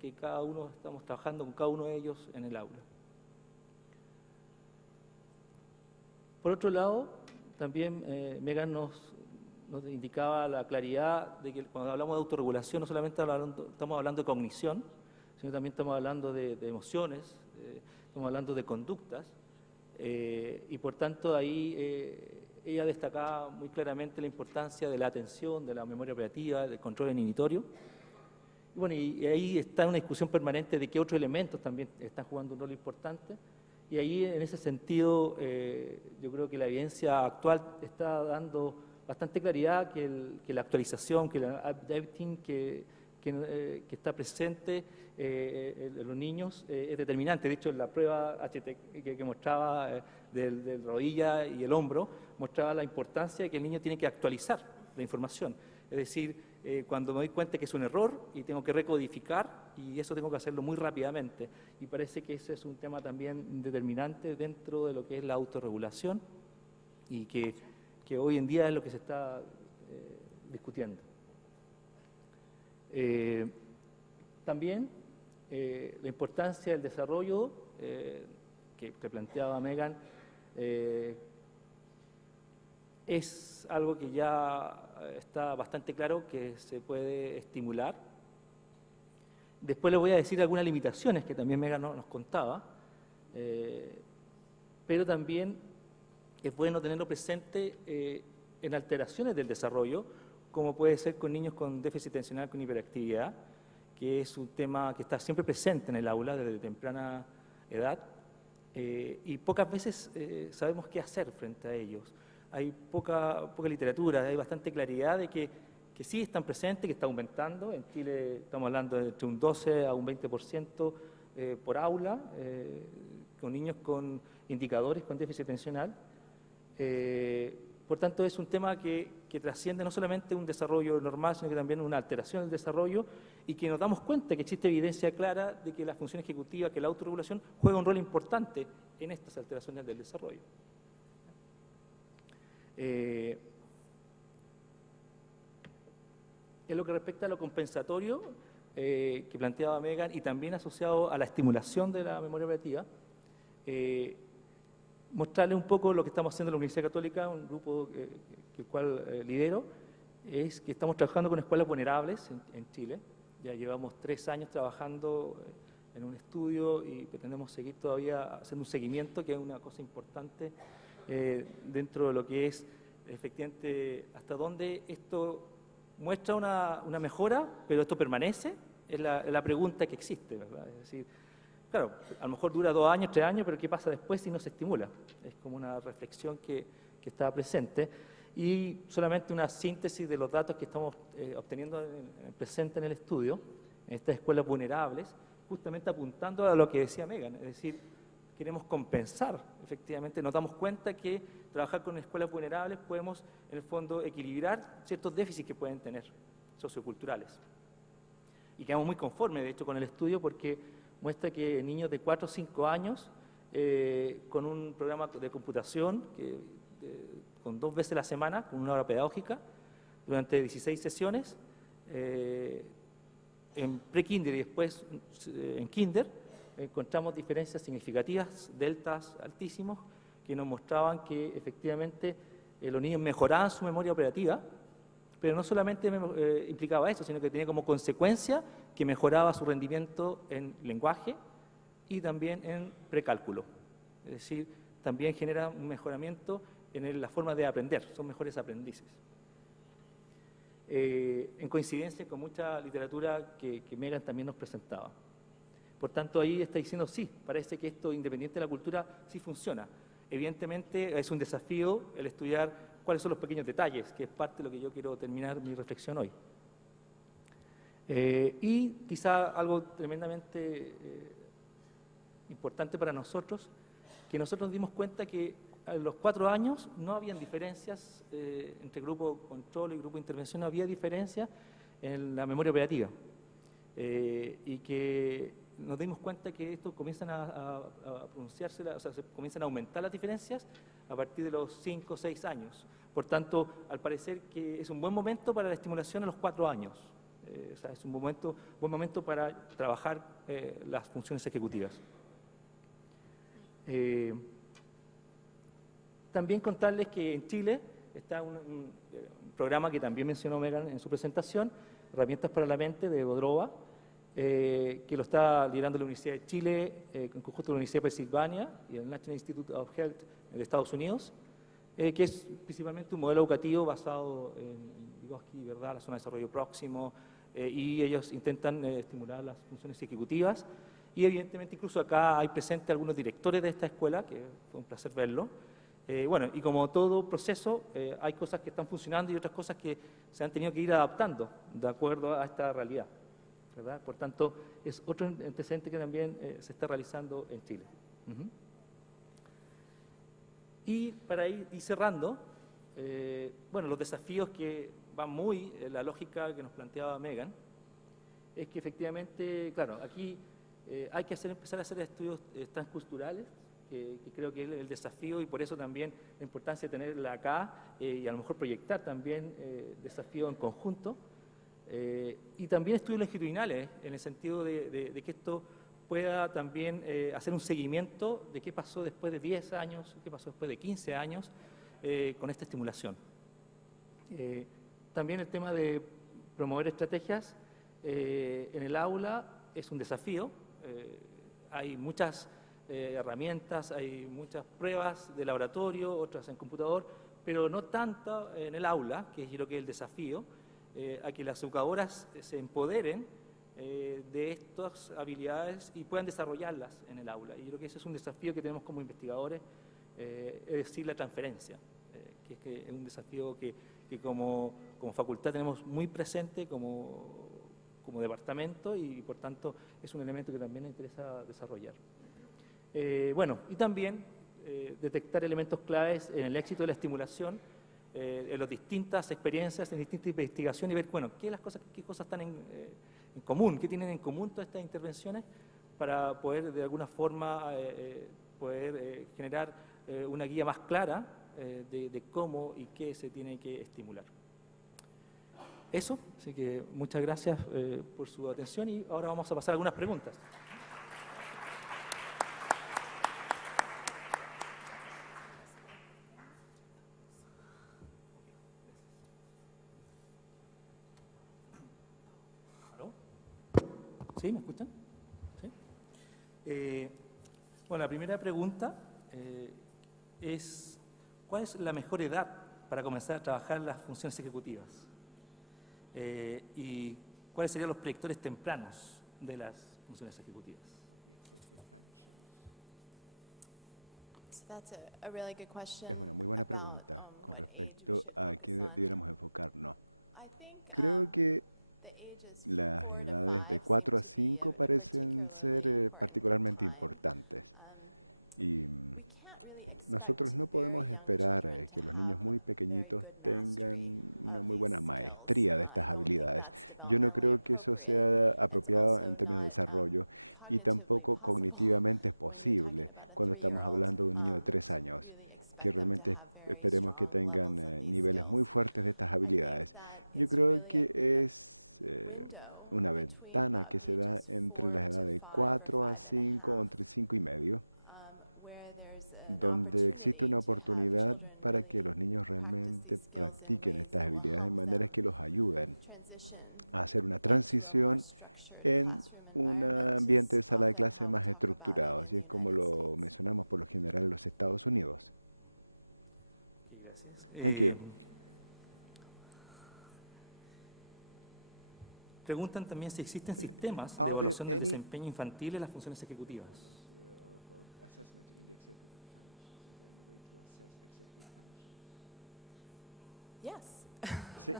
que cada uno estamos trabajando con cada uno de ellos en el aula. Por otro lado, también Megan nos indicaba la claridad de que cuando hablamos de autorregulación no solamente estamos hablando de cognición, sino también estamos hablando de emociones, estamos hablando de conductas, y por tanto ahí ella destacaba muy claramente la importancia de la atención, de la memoria operativa, del control inhibitorio. Y bueno, y ahí está una discusión permanente de qué otros elementos también están jugando un rol importante. Y ahí, en ese sentido, yo creo que la evidencia actual está dando bastante claridad que la actualización, que el updating que que está presente en los niños es determinante. De hecho, en la prueba HT que mostraba del rodilla y el hombro, mostraba la importancia de que el niño tiene que actualizar la información. Es decir, cuando me doy cuenta que es un error y tengo que recodificar, y eso tengo que hacerlo muy rápidamente. Y parece que ese es un tema también determinante dentro de lo que es la autorregulación y que hoy en día es lo que se está discutiendo. También la importancia del desarrollo que planteaba Megan es algo que ya está bastante claro que se puede estimular. Después les voy a decir algunas limitaciones que también Megan nos contaba, pero también es bueno tenerlo presente en alteraciones del desarrollo, como puede ser con niños con déficit atencional con hiperactividad, que es un tema que está siempre presente en el aula desde temprana edad, y pocas veces sabemos qué hacer frente a ellos. Hay poca literatura, hay bastante claridad de que sí están presentes, que está aumentando. En Chile estamos hablando de entre un 12 a un 20% por aula, con niños con indicadores con déficit atencional. Por tanto, es un tema que trasciende no solamente un desarrollo normal, sino que también una alteración del desarrollo, y que nos damos cuenta que existe evidencia clara de que la función ejecutiva, que la autorregulación, juega un rol importante en estas alteraciones del desarrollo. En lo que respecta a lo compensatorio que planteaba Megan y también asociado a la estimulación de la memoria operativa, mostrarles un poco lo que estamos haciendo en la Universidad Católica, un grupo el cual lidero, es que estamos trabajando con escuelas vulnerables en Chile. Ya llevamos 3 años trabajando en un estudio y pretendemos seguir todavía haciendo un seguimiento, que es una cosa importante dentro de lo que es efectivamente hasta dónde esto muestra una mejora, pero esto permanece, es la pregunta que existe, ¿verdad? Es decir, claro, a lo mejor dura 2 años, 3 años, pero ¿qué pasa después si no se estimula? Es como una reflexión que está presente, y solamente una síntesis de los datos que estamos obteniendo presente en el estudio, en estas escuelas vulnerables, justamente apuntando a lo que decía Megan, es decir, queremos compensar, efectivamente, nos damos cuenta que trabajar con escuelas vulnerables podemos, en el fondo, equilibrar ciertos déficits que pueden tener socioculturales. Y quedamos muy conformes, de hecho, con el estudio, porque muestra que niños de 4 o 5 años, con un programa de computación, con 2 veces a la semana, con 1 hora pedagógica, durante 16 sesiones, en pre-kinder y después en kinder, encontramos diferencias significativas, deltas altísimos, que nos mostraban que efectivamente los niños mejoraban su memoria operativa, pero no solamente implicaba eso, sino que tenía como consecuencia que mejoraba su rendimiento en lenguaje y también en precálculo. Es decir, también genera un mejoramiento en la forma de aprender, son mejores aprendices. En coincidencia con mucha literatura que Megan también nos presentaba. Por tanto, ahí está diciendo, sí, parece que esto, independiente de la cultura, sí funciona. Evidentemente, es un desafío el estudiar cuáles son los pequeños detalles, que es parte de lo que yo quiero terminar mi reflexión hoy. Y quizá algo tremendamente importante para nosotros, que nosotros nos dimos cuenta que a los 4 años no habían diferencias entre grupo control y grupo de intervención, no había diferencias en la memoria operativa. Y que nos dimos cuenta que esto comienzan a pronunciarse, o sea, se comienzan a aumentar las diferencias a partir de los 5 o 6 años. Por tanto, al parecer que es un buen momento para la estimulación a los 4 años. O sea, es un buen momento para trabajar las funciones ejecutivas. También contarles que en Chile está un programa que también mencionó Megan en su presentación, Herramientas para la Mente, de Bodrova, que lo está liderando la Universidad de Chile, en conjunto con la Universidad de Pensilvania y el National Institute of Health de Estados Unidos, que es principalmente un modelo educativo basado en Vygotsky, ¿verdad?, la zona de desarrollo próximo, y ellos intentan estimular las funciones ejecutivas. Y evidentemente incluso acá hay presentes algunos directores de esta escuela, que fue un placer verlo. Bueno, y como todo proceso, hay cosas que están funcionando y otras cosas que se han tenido que ir adaptando de acuerdo a esta realidad. ¿verdad? Por tanto, es otro antecedente que también se está realizando en Chile. Ujú. Y para ir cerrando, bueno, los desafíos que van muy en la lógica que nos planteaba Megan, es que efectivamente, claro, aquí hay que empezar a hacer estudios transculturales, que creo que es el desafío, y por eso también la importancia de tenerla acá y a lo mejor proyectar también desafíos en conjunto, y también estudios longitudinales, en el sentido de que esto pueda también hacer un seguimiento de qué pasó después de 10 años, qué pasó después de 15 años con esta estimulación. También el tema de promover estrategias en el aula es un desafío. Hay muchas herramientas, hay muchas pruebas de laboratorio, otras en computador, pero no tanto en el aula, que es lo que es el desafío, a que las educadoras se empoderen de estas habilidades y puedan desarrollarlas en el aula. Y yo creo que ese es un desafío que tenemos como investigadores, es decir, la transferencia, que es un desafío que como facultad tenemos muy presente como departamento, y por tanto es un elemento que también nos interesa desarrollar. Bueno, y también detectar elementos claves en el éxito de la estimulación, en las distintas experiencias, en distintas investigaciones, y ver, bueno, qué cosas están en común, qué tienen en común todas estas intervenciones, para poder de alguna forma generar una guía más clara de cómo y qué se tiene que estimular. Eso, así que muchas gracias por su atención, y ahora vamos a pasar a algunas preguntas. ¿Aló? ¿Sí? ¿Me escuchan? ¿Sí? Bueno, la primera pregunta es: ¿cuál es la mejor edad para comenzar a trabajar las funciones ejecutivas? ¿Y cuáles serían los predictores tempranos de las funciones ejecutivas? Es una muy buena pregunta con respecto a qué debiéramos enfocarnos. Creo que las edades de 4 a 5 parecen ser particularmente importantes. Y nosotros no podemos esperar que los niños muy pequeñitos tengan una muy buena maestría de estas habilidades. Yo no creo que eso sea apropiado en términos de desarrollo, y tampoco cognitivamente es posible cuando estamos hablando de un niño de 3 años, que realmente esperemos que tengan niveles muy fuertes de estas habilidades. Yo creo que es una ventana que se da entre la edad de 4 a 5 o entre 5 y medio, donde existe una oportunidad para que los niños realmente practiquen estas habilidades de manera que los ayuden a hacer una transición en un ambiente de sala de clase más estructurado, así es como lo mencionamos por lo general en los Estados Unidos. Thank you. Preguntan también si existen sistemas de Are there evaluación del any- desempeño infantil en las funciones ejecutivas. Yes. Sí.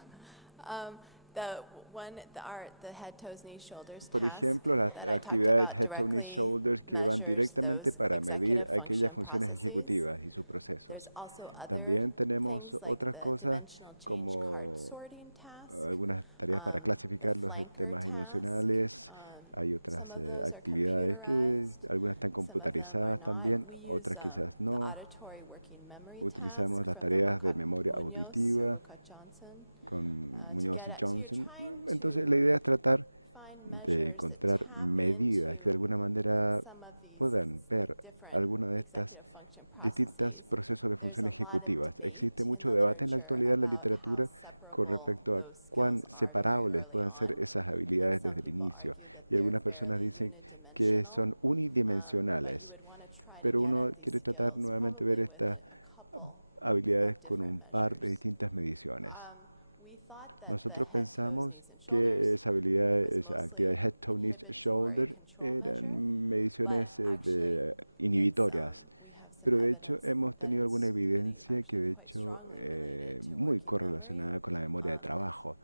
The head, toes, knees, shoulders Por task ejemplo, las that I talked actividades about Head, Toe, Knees, directly Shoulders, que van measures directamente those para medir executive aquellas functional funciones processes. ejecutivas y sus There's procesos. also other También tenemos things like otras the cosas dimensional change como card sorting task, algunas tareas para clasificar los flanker sistemas task, emocionales. Hay otras some of those are actividades que computerized, algunas están some of them computarizadas are not. también, We otras use, quizás the no. auditory working memory Utilizamos task las from tareas de memoria Muñoz auditiva Johnson, con to Muñoz get y at. So you're Johnson. trying to Entonces la idea es tratar find measures de that encontrar tap into medidas que de alguna manera some of these puedan ver different alguna de estas executive function distintos processes. procesos de There's función a lot of ejecutivas. debate Existe in mucho the debate en la literature actualidad en la about literatura how con separable respecto a those cuán skills are separables from puedan ser esas habilidades desde el inicio. Y algunas personas dicen que unidimensional. son unidimensionales, You would want to try to pero uno measure quiere the tratar skills nuevamente both ver with estas a couple habilidades con un different par de measures. distintas mediciones. We thought that Nosotros the head, toes, pensamos knees, and que shoulders esa habilidad, esa mostly actividad Head, Toe, Knees, inhibitory Shoulder control eran measures, mediciones but actually inhibitorias. Pero de hecho hemos tenido alguna evidence evidencia que de quite hecho strongly muy correlacionada con la memoria de trabajo. as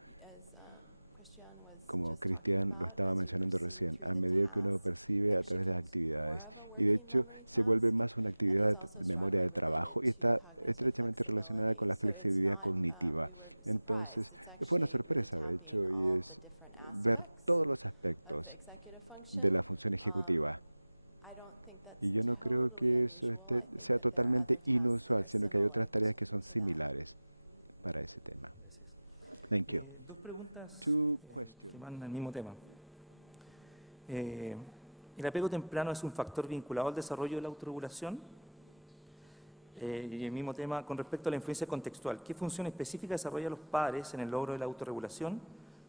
Christian was como Cristian lo estaba mencionando recién, a medida que uno percibe a través de las actividades. Y de hecho se vuelve más una actividad de memoria de trabajo y está estrechamente relacionada con la flexibilidad cognitiva. Entonces, fue una sorpresa, de hecho, y es ver todos los aspectos de la función ejecutiva. Y yo no creo que eso sea totalmente inusual, sino que hay otras tareas que son similares para ese tema. Thank you. Dos preguntas Two que questions. van al mismo tema. ¿El apego temprano es un factor vinculado al desarrollo de la autorregulación? Y el mismo tema con respecto a la influencia contextual. ¿Qué función específica desarrollan los padres en el logro de la autorregulación,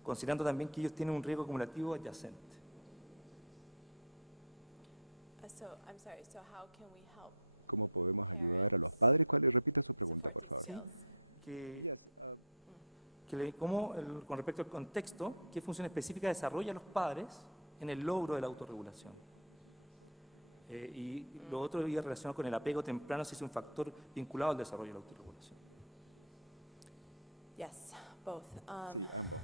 considerando también que ellos tienen un riesgo acumulativo adyacente? ¿Cómo podemos ayudar a los padres? Repita su pregunta, por favor. Con respecto al contexto, ¿qué función específica desarrollan los padres en el logro de la autorregulación? Y lo otro iba relacionado con el apego temprano, si es un factor vinculado al desarrollo de la autorregulación. Sí, ambos.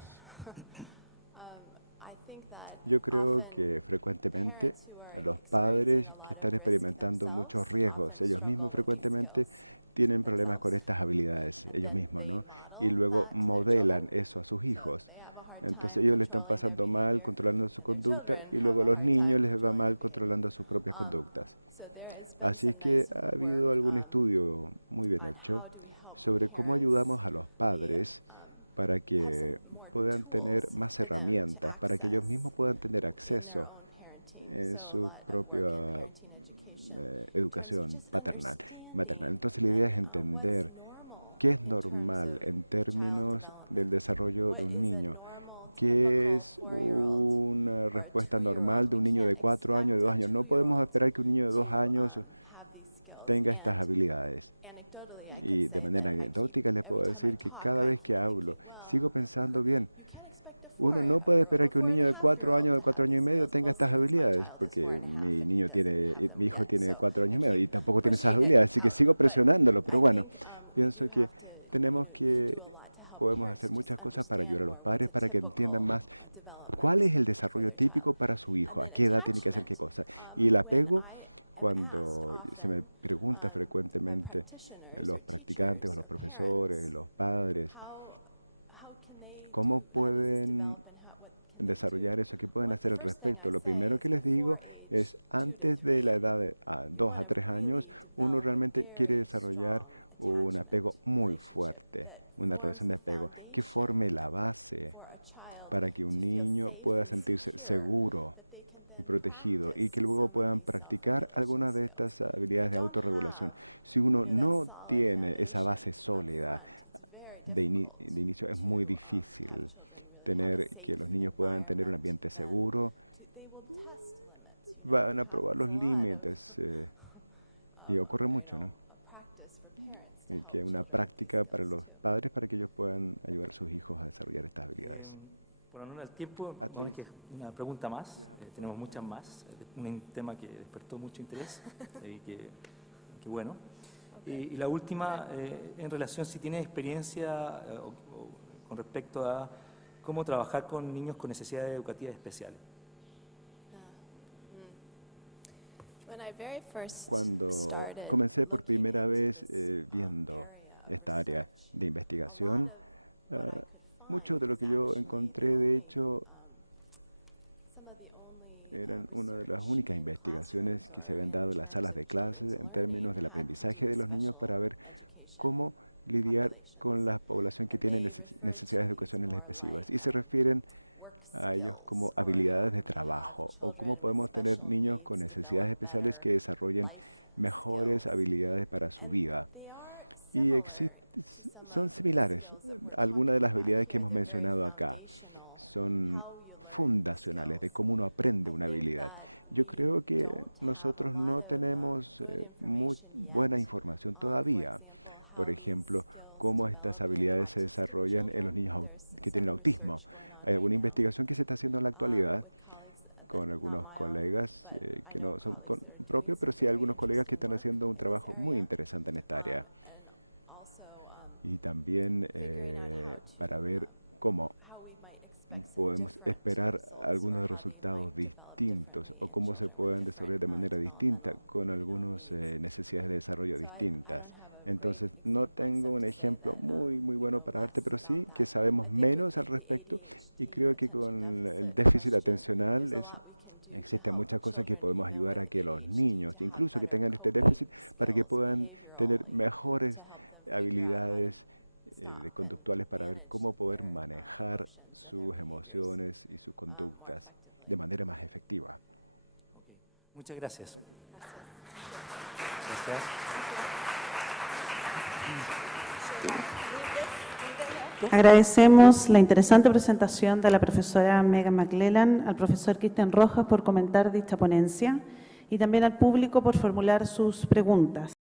Yo creo que frecuentemente los padres que están experimentando muchos riesgos, ellos mismos frecuentemente tienen problemas con estas habilidades, ellos mismos, ¿no? Y luego modelan eso a sus hijos. Entonces ellos le están pasando mal controlando su conducta y luego a los niños les va mal controlando sus propias conductas. Así que ha habido algún estudio muy bien hecho sobre cómo ayudamos a los padres para que puedan tener más herramientas, para que ellos mismos puedan tener acceso en su propia educación maternal. Entonces la idea es entender qué es normal en términos del desarrollo de un niño, qué es una respuesta normal de un niño de 4 años, de 2 años. No podemos esperar que un niño de 2 años tenga estas habilidades. Y de manera anecdótica les puedo decir que cada vez que hablo, sigo pensando bien. Uno no puede esperar que un niño de 4 años, de 4 años y medio tenga estas habilidades, porque mi hijo tiene 4 años y medio y tampoco tiene esas habilidades, así que sigo presionándolo, pero bueno, pienso que podemos hacer muchas cosas para ayudar a los padres, para que entiendan más cuál es el desarrollo típico para su hijo, a qué edad tiene que hacer qué cosa. Y el apego, cuando se me pregunta frecuentemente los practicantes o los profesores, los padres, ¿cómo pueden desarrollar eso? ¿Qué pueden hacer al respecto? Lo primero que les digo es, antes de la edad de 2 a 3 años, uno realmente quiere desarrollar un apego muy fuerte, una relación de apego que forme la base para que un niño pueda sentirse seguro y protegido y que luego puedan practicar algunas de estas habilidades de autorregulación. Si uno no tiene esa base sólida, de inicio es muy difícil que los niños puedan tener un ambiente seguro. Van a probar los límites y ocurre mucho, ¿no? Y que una práctica para los padres para que ellos puedan ayudar a sus hijos a desarrollar estas habilidades. Por honor al tiempo, vamos a que una pregunta más. Tenemos muchas más. Un tema que despertó mucho interés y que bueno. Y la última, en relación si tienes experiencia con respecto a cómo trabajar con niños con necesidades educativas especiales. Cuando comencé por primera vez viendo esta área de investigación, mucho de lo que yo encontré, de hecho, eran una de las únicas investigaciones que se habían dado en las salas de clases en términos del aprendizaje de los niños para ver cómo lidiar con la población que tiene necesidades educacionales específicas. Y se refieren a ellos como habilidades de trabajo o cómo podemos tener niños con necesidades especiales que desarrollen mejores habilidades para su vida. Y son similares. Algunas de las habilidades que hemos mencionado acá son fundacionales de cómo uno aprende una habilidad. Yo creo que nosotros no tenemos muy buena información todavía. Por ejemplo, cómo estas habilidades se desarrollan en los niños que tienen autismo. Hay alguna investigación que se está haciendo en la actualidad con algunos colegas que no son propios, pero sí hay algunos colegas que están haciendo un trabajo muy interesante en esta área. Y también para ver cómo podemos esperar algunos resultados distintos o cómo se pueden desarrollar de manera distinta con algunas necesidades de desarrollo distintas. Entonces, no tengo un ejemplo muy bueno para darte, pero sí que sabemos menos al respecto y creo que con el déficit atencional existen muchas cosas que podemos ayudar a que los niños, incluso que tengan este déficit, para que puedan tener mejores habilidades conductuales para ver cómo poder manejar sus emociones y sus conductas de manera más efectiva. Muchas gracias. Gracias. Agradecemos la interesante presentación de la profesora McClelland, al profesor Cristian Rojas por comentar dicha ponencia y también al público por formular sus preguntas.